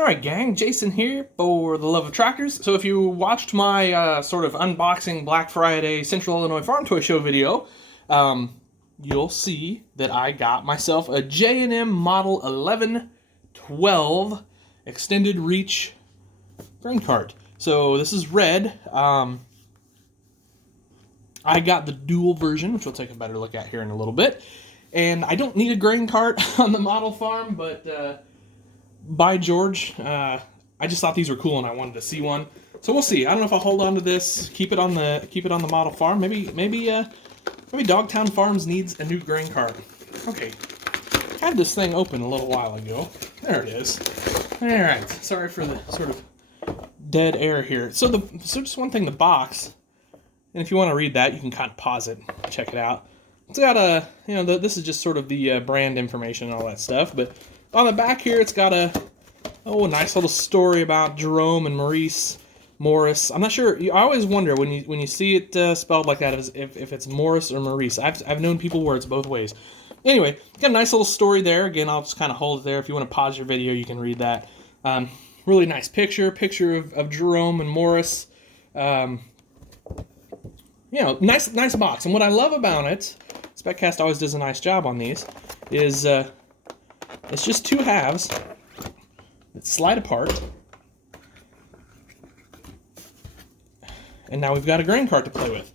Alright gang, Jason here for The Love of Tractors. So if you watched my sort of unboxing Black Friday Central Illinois Farm Toy Show video, you'll see that I got myself a J&M Model 1112 Extended Reach grain cart. So this is red. I got the dual version, which we'll take a better look at here in a little bit. And I don't need a grain cart on the model farm, but by George, I just thought these were cool and I wanted to see one. So we'll see. I don't know if I'll hold on to this, keep it on the model farm. Maybe Dogtown Farms needs a new grain cart. Okay, had this thing open a little while ago. There it is. All right. Sorry for the sort of dead air here. So just one thing, the box. And if you want to read that, you can kind of pause it, check it out. It's got a, this is just sort of the brand information and all that stuff. But on the back here, it's got a nice little story about Jerome and Maurice Morris. I'm not sure. I always wonder when you see it spelled like that if it's Morris or Maurice. I've known people where it's both ways. Anyway, got a nice little story there. Again, I'll just kind of hold it there. If you want to pause your video, you can read that. Really nice picture of Jerome and Morris. Nice box. And what I love about it, SpecCast always does a nice job on these, is it's just two halves that slide apart. And now we've got a grain cart to play with.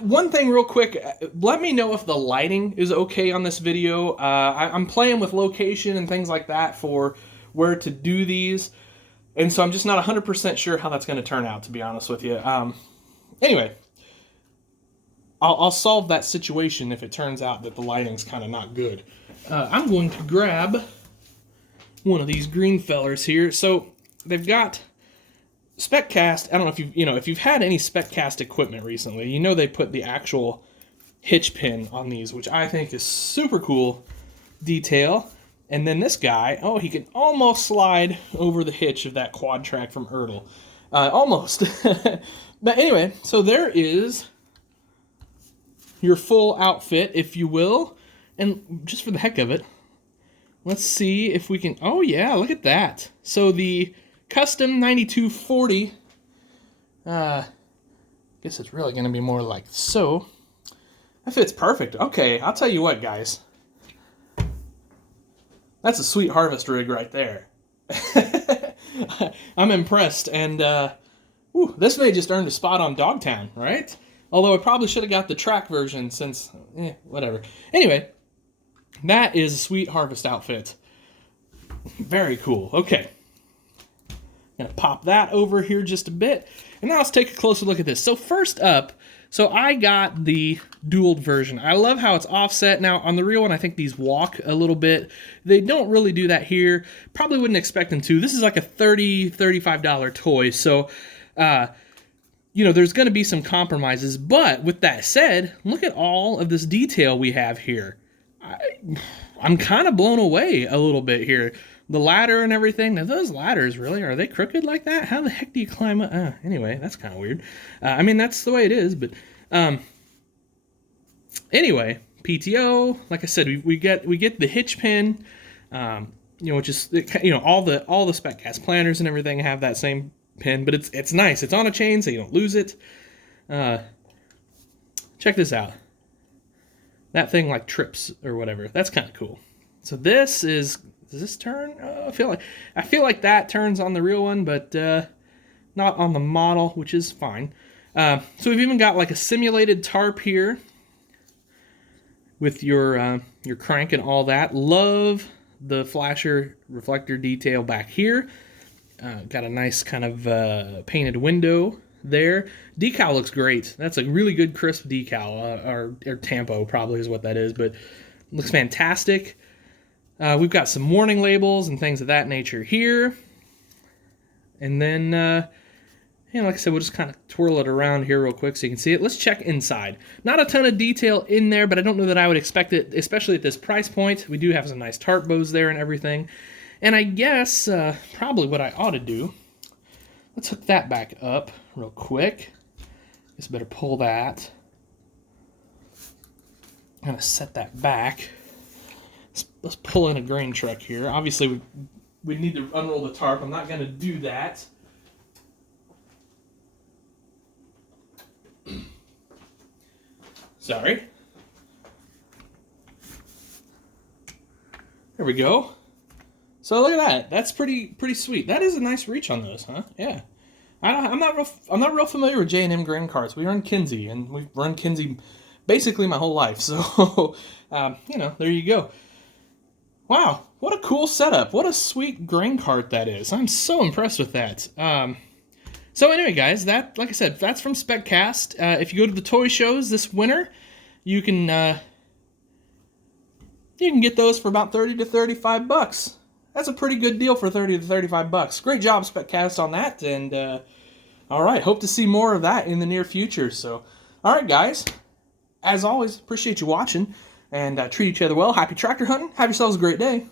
One thing real quick, let me know if the lighting is okay on this video. I'm playing with location and things like that for where to do these. And so I'm just not 100% sure how that's going to turn out, to be honest with you. Anyway, I'll solve that situation if it turns out that the lighting's kind of not good. I'm going to grab one of these green fellers here. So they've got SpecCast. I don't know if you've had any SpecCast equipment recently. You know they put the actual hitch pin on these, which I think is super cool detail. And then this guy, he can almost slide over the hitch of that quad track from Ertl. Almost. But anyway, so there is your full outfit, if you will. And just for the heck of it, let's see if we can... Oh, yeah, look at that. So the custom 9240, guess it's really going to be more like so. That fits perfect. Okay, I'll tell you what, guys. That's a sweet harvest rig right there. I'm impressed, and this may just earn a spot on Dogtown, right? Although I probably should have got the track version since, whatever. Anyway, that is a sweet harvest outfit. Very cool. Okay. Gonna pop that over here just a bit. And now let's take a closer look at this. So first up, I got the dual version. I love how it's offset. Now, on the real one, I think these walk a little bit. They don't really do that here. Probably wouldn't expect them to. This is like a $30, $35 toy. So, there's going to be some compromises. But with that said, look at all of this detail we have here. I'm kind of blown away a little bit here. The ladder and everything. Now, those ladders, really, are they crooked like that? How the heck do you climb up? Anyway, that's kind of weird. That's the way it is, but anyway, PTO, like I said, we get the hitch pin, which is, all the SpecCast planners and everything have that same pin, but it's nice. It's on a chain, so you don't lose it. Check this out. That thing like trips or whatever. That's kind of cool. So this is... Does this turn? I feel like that turns on the real one, but not on the model, which is fine. So we've even got like a simulated tarp here with your crank and all that. Love the flasher reflector detail back here. Got a nice kind of painted window there. Decal looks great. That's a really good crisp decal, or tampo probably is what that is, but looks fantastic. We've got some warning labels and things of that nature here. And then, like I said, we'll just kind of twirl it around here real quick so you can see it. Let's check inside. Not a ton of detail in there, but I don't know that I would expect it, especially at this price point. We do have some nice tarp bows there and everything. And I guess probably what I ought to do, let's hook that back up real quick. Just better pull that. I'm going to set that back. Let's pull in a grain truck here. Obviously, we we'd need to unroll the tarp. I'm not going to do that. Sorry. There we go. So look at that. That's pretty sweet. That is a nice reach on those, huh? Yeah. I'm not real familiar with J&M grain carts. We run Kinsey, and we've run Kinsey basically my whole life. So, you know, there you go. Wow, what a cool setup. What a sweet grain cart that is. I'm so impressed with that. So anyway, guys, that, like I said, that's from SpecCast. If you go to the toy shows this winter, you can get those for about 30 to 35 bucks. That's a pretty good deal for 30 to 35 bucks. Great job, SpecCast, on that. And all right, hope to see more of that in the near future. So, all right, guys, as always, appreciate you watching, and treat each other well. Happy tractor hunting. Have yourselves a great day.